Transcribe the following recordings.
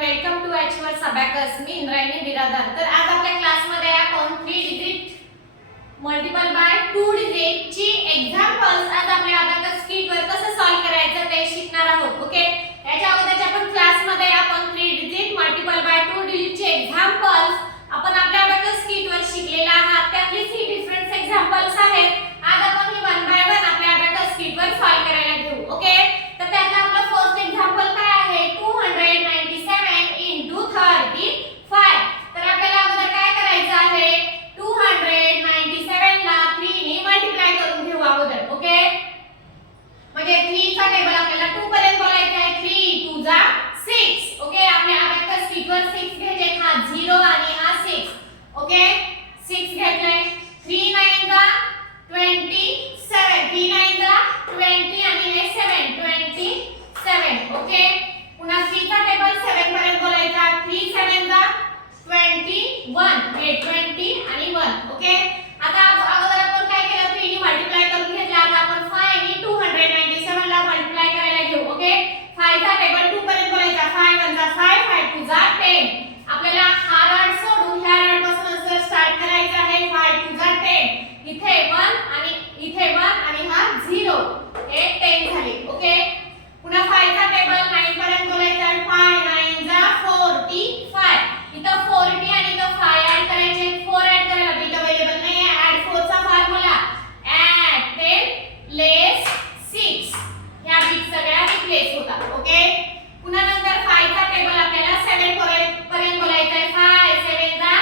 Welcome to एचवर्स abacus. मी इंद्रायणी बिरादार. तर आज आपल्या क्लासमध्ये आपण 3 डिजिट मल्टिपल बाय 2 डिजिट ची एक्झाम्पल्स आज आपल्या अबॅकस किट वर कसं सॉल्व करायचं ते शिकणार आहोत. ओके, याच्या अगोदरच्या आपण क्लासमध्ये आपण 3 डिजिट मल्टिपल बाय 2 डिजिट चे एक्झाम्पल्स आपण आपल्या अबॅकस किट वर शिकलेला आहात. त्यातली 3 डिफरंट एक्झाम्पल्स आहेत. आज आपण ही वन बाय वन आपल्या अबॅकस किट वर सॉल्व करायला घेऊ. ओके, तर त्यातला आपला फर्स्ट एक्झाम्पल काय आहे? 297 into 35. तर आपल्याला अगोदर काय करायचं आहे? 297 ला 3 ने मल्टिप्लाय करून घेऊ अगोदर. ओके, म्हणजे 3 चा टेबल आपल्याला 2 पर्यंत बोलायचा आहे. 3 2 जा 6. ओके, आपल्या अबॅकस किट वर 6 घ्यायचे. हा 0 आणि हा 6. ओके, 6 घेतलाय. 3 9 जा 27. 3 9 जा 20 आणि हे 7 27. ओके, पुन्हा 3 चा टेबल 7 पर्यंत बोलायचा. 3 7 जा 21. हे 20 आणि 1. ओके, आता अगोदर आपण काय केलं? 3 ने मल्टिप्लाय करून घेतला. आता आपण 5 ने 297 ला मल्टिप्लाय करायला घेऊ. ओके, 5 चा टेबल 2 पर्यंत बोलायचा. 5 1 जा 5 5 2 जा 10. आपल्याला हा रड सोडून ह्या रड पासून स्टार्ट करायचं आहे. 5 2 जा 10. इथे 1 आणि इथे 1 आणि हा 0. हे 10 झाले. ओके, पुन्हा 5 चा टेबल 9 पर्यंत बोलायचा. 5 9 जा 45. इथं 40 आणि इथं 5 ऍड करायचे. 4 ऍड करायला बिट अवेलेबल नाही आहे. ऍड 4 चा फॉर्म्युला ऍड 10 लेस 6. ह्या बिट सगळ्या रिप्लेस होतात. ओके, पुन्हा नंतर 5 चा टेबल आपल्याला 7 पर्यंत बोलायचा आहे. 5 7 जा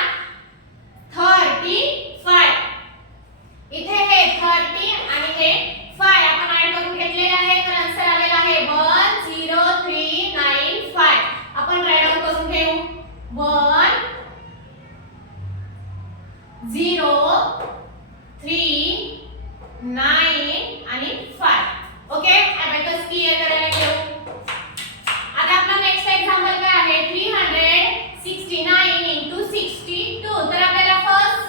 35. इथे हे 30 आणि हे 5 आपण ऍड करून घेतलेले आहे. तर आन्सर आलेला आहे 10395. आपण राईट डाउन करून घेऊ. 1 0 3 9 आणि 5. ओके, अबॅकस क्लियर करायला घेऊ. आता आपला नेक्स्ट एक्झाम्पल काय आहे? 369 into 62. तर आपल्याला फर्स्ट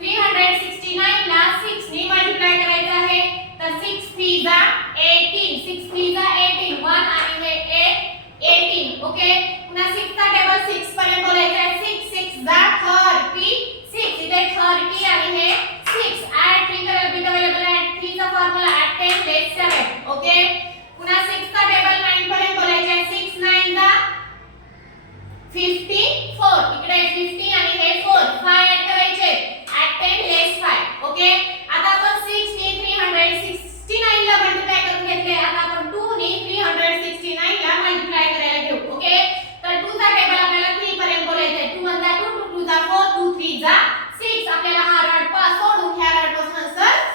369 ला 6 ने मल्टिप्लाय करायचं आहे. तर 6 3 जा 18. 6 3 जा 18. 1 आणि हे 8 18. ओके, पुन्हा 6 चा टेबल 6 पर्यंत बोलायचा आहे. 6 6 जा 36. इथे 30 आणि हे 6 ऍड 3 करायला बिट अवेलेबल आहे. 3 चा फॉर्म्युला ऍड 10 लेस 7. ओके, पुन्हा 6 चा टेबल 9 पर्यंत बोलायचा आहे. 6 9 जा 54. इकडे 50 आणि हे 4 5 ऍड करायचे. ऍड 10 लेस 5. ओके, आता आपण 6 ने 369 ला मल्टिप्लाय करून घेतले. आता आपण 2 ने 369 ला मल्टिप्लाय करायला घेऊ. ओके, तर 2 चा टेबल आपल्याला 3 पर्यंत बोलायचा आहे. 2 1 जा 2 2 2 जा 4 2 3 जा 6. आपल्याला हा रड पास सोडून ह्या रड पासून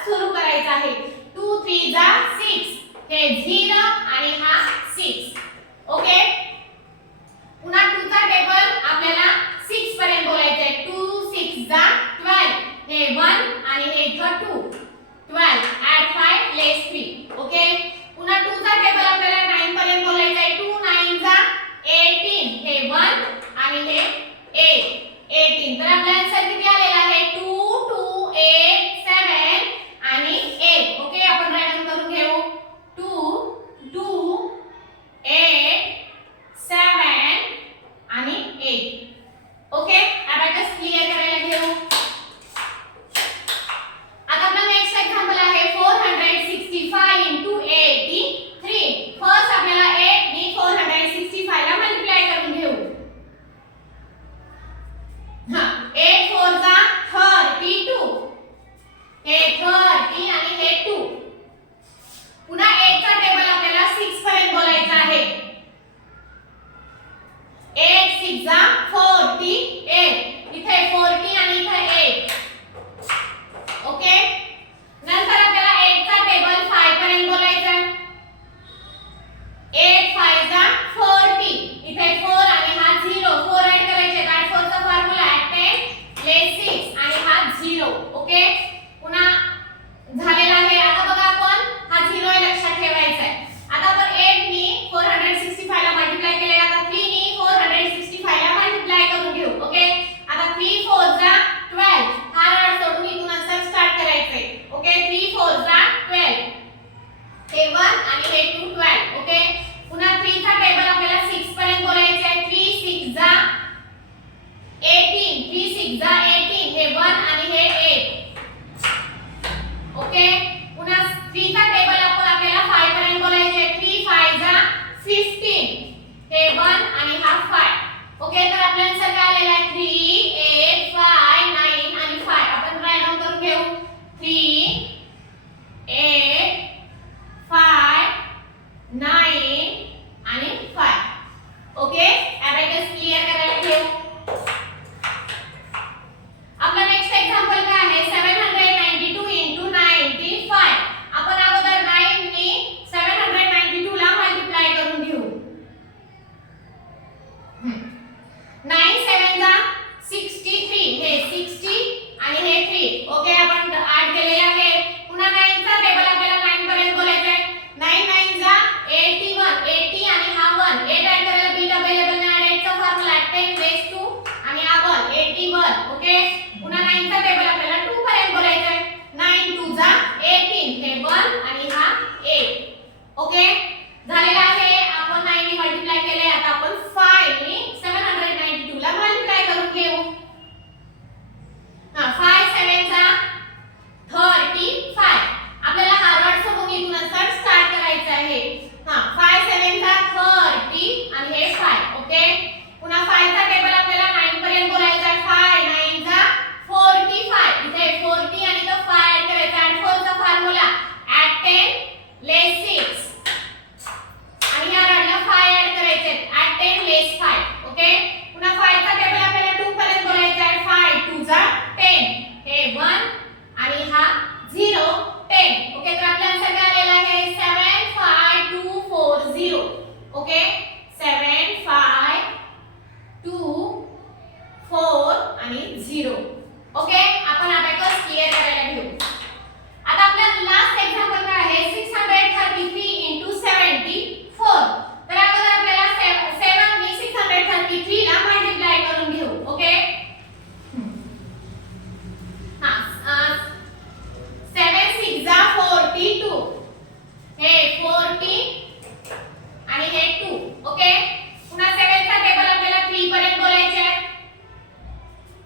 सुरू करायचा आहे. 2 3 जा 6. हे 0 आणि हा 6. ओके, पुन्हा 2 चा टेबल आपल्याला 6 पर्यंत बोलायचा आहे. 2 6 जा 12. हे 1 आणि हे 2 12 ऍड 5 लेस 3. ओके, पुन्हा 2 चा टेबल आपल्याला 9 पर्यंत बोलायचा आहे. 2 9 जा 18. हे 1 आणि हे 8 18. तर आपला आन्सर किती आलेला आहे? 2 2 8 7 आणि 8. ओके, आपण राईट डाउन करून घेऊ. 2 2 8 7 आणि 8. ओके, अबॅकस क्लियर करायला घेऊ. आता आपला नेक्स्ट एक्झाम्पल आहे 465 into 83. फर्स्ट आपल्याला 8 ने 465 ला मल्टिप्लाय करून घेऊ. हा 8 4 जा 32. हे 30 आणि हे 2. पुन्हा 8 चा टेबल आपल्याला 6 पर्यंत बोलायचा आहे. 8 6 जा 48. इथे 40 आणि इथे 8. ओके, नंतर आपल्याला 8 चा टेबल 5 पर्यंत बोलायचा आहे. 8 5 जा 40. इथे 4 आणि हा 0 4 ऍड करायचे. ऍड 4 चा फॉर्म्युला ऍड 10 लेस 6 आणि हा 0. ओके, पुन्हा झालेला आहे. आता बघा आपण हा 0 लक्षात ठेवायचा आहे. आता आपण 8 ने 465 ला मल्टिप्लाय केले. आता 3 ने 465 ला 9 7 जा 63 हे 60 आणि हे 3 ओके आपण ऐड केलेले आहे पुन्हा 9 चा टेबल आपल्याला 9 पर्यंत बोलायचा आहे 9 9 जा 81 80 आणि हा 1 8 ऐड करायला बिट अवेलेबल नाही 8 चा फॉर्म्युला 10 रेज टू आणि हा 1 81 ओके पुन्हा 9 चा टेबल आपल्याला 2 पर्यंत बोलायचा आहे 9 2 जा 18 हे 1 आणि हा 8 ओके झालेला आहे आपण 9 ने मल्टिप्लाय केले आता आपण 5 ने 792 ला मल्टिप्लाय करून घेऊ 5 7 जा 35 आपल्याला हा रॉड समूह इथून स्टार्ट करायचा आहे 5 7 जा 30 आणि हे 5 ओके पुन्हा 5 चा टेबल आपल्याला 9 पर्यंत बोलायचा आहे 5 9 जा 45 इथे 40 आणि तो 5 ऐड करायचा आणि 4 चा फॉर्म्युला add 10 less 6 आणि या रॉडला 5 ऐड करायचे add 10 less 5 ओके पुन्हा 5 चा टेबल आपल्याला 2 पर्यंत बोलायचा आहे 5 2 जा 10 हे 1 आणि हा 0 10 ओके तर आपला आन्सर काय आलेला आहे 75240 ओके 75240 आणि 0 ओके आपण अबॅकस क्लियर करायला घेऊ आता आपला लास्ट एक्झाम्पल काय आहे 633 74 तर अगोदर आपल्याला 7 ने 633 ला मल्टिप्लाय करून घेऊ ओके 7 6 जा 42 हे 40 आणि हे 2 ओके पुन्हा 7 चा टेबल आपल्याला 3 पर्यंत बोलायचे आहे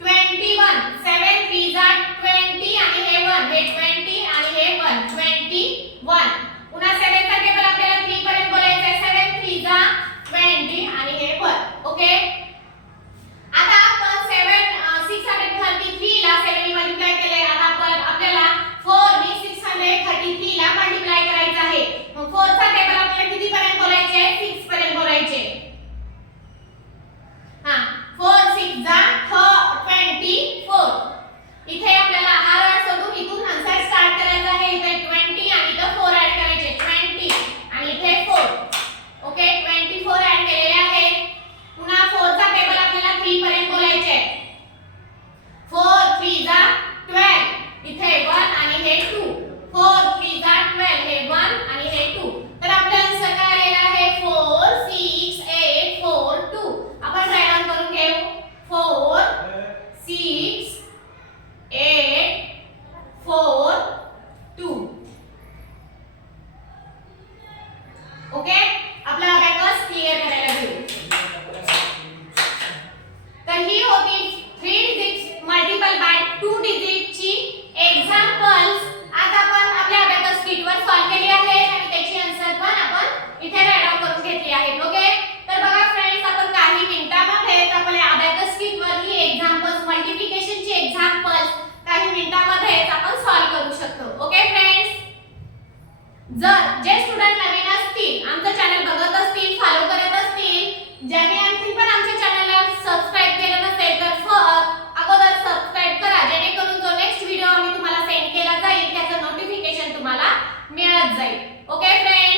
21 7 3 जा 20 आणि हे 1 हे 20 आणि हे 1 21 पुन्हा 7 चा टेबल आपल्याला 3 पर्यंत बोलायचे आहे 7 3 जा 20 आणि हे 1 ओके आता आपण 633 ला 7 ने मल्टिप्लाय केले आता आपण आपल्याला 4 ने 633 ला मल्टिप्लाय करायचं आहे मग 4 चा टेबल आपल्याला किती पर्यंत बोलायचे आहे 6 पर्यंत बोलायचे 4 6 जा 24 इथे आपल्याला हा रॉड सोडून इथून आन्सर स्टार्ट करायचा आहे इथे 20 आणि इथे 4 ऐड करायचे 20 आणि इथे 4 ओके 24 ऐड केलेले आहे पुन्हा 4 चा टेबल आपल्याला 3 पर्यंत बोलायचे 4 3 जा 12 इथे 1 आणि हे 2 4 3 जा 12 हे 1 आणि हे 2 तर आपला आन्सर काय आलेला आहे 4 6 8 4 2 आपण राईट डाउन करून घेऊ 4 6 8 4 2 ओके आपला अबॅकस क्लियर करायला घेऊ तर ही होती 3 डिजिट मल्टिपल बाय 2 डिजिट ची एक्झाम्पल्स आज आपण आपल्या अबॅकस शीट वर सॉल्व केली आहे आणि त्याची आन्सर पण आपण इथे राईट डाउन करून घेतली आहे ओके तर बघा फ्रेंड्स आपण काही मिनिटांमध्ये आपल्या अबॅकस शीट वर ही एक्झाम्पल्स मल्टिप्लिकेशन ची एक्झाम्पल्स काही मिनिटांमध्ये आपण सॉल्व करू शकतो ओके फ्रेंड्स जर जे स्टुडंट नवीन असतील आमचं चॅनल बघत असतील फॉलो करत असतील ज्यांनी आणखी पण आमच्या चॅनलला सबस्क्राइब केलं नसेल तर अगोदर सबस्क्राइब करा जेणेकरून जो नेक्स्ट व्हिडिओ आम्ही तुम्हाला सेंड केला जाईल त्याचं नोटिफिकेशन तुम्हाला मिळत जाईल ओके फ्रेंड्स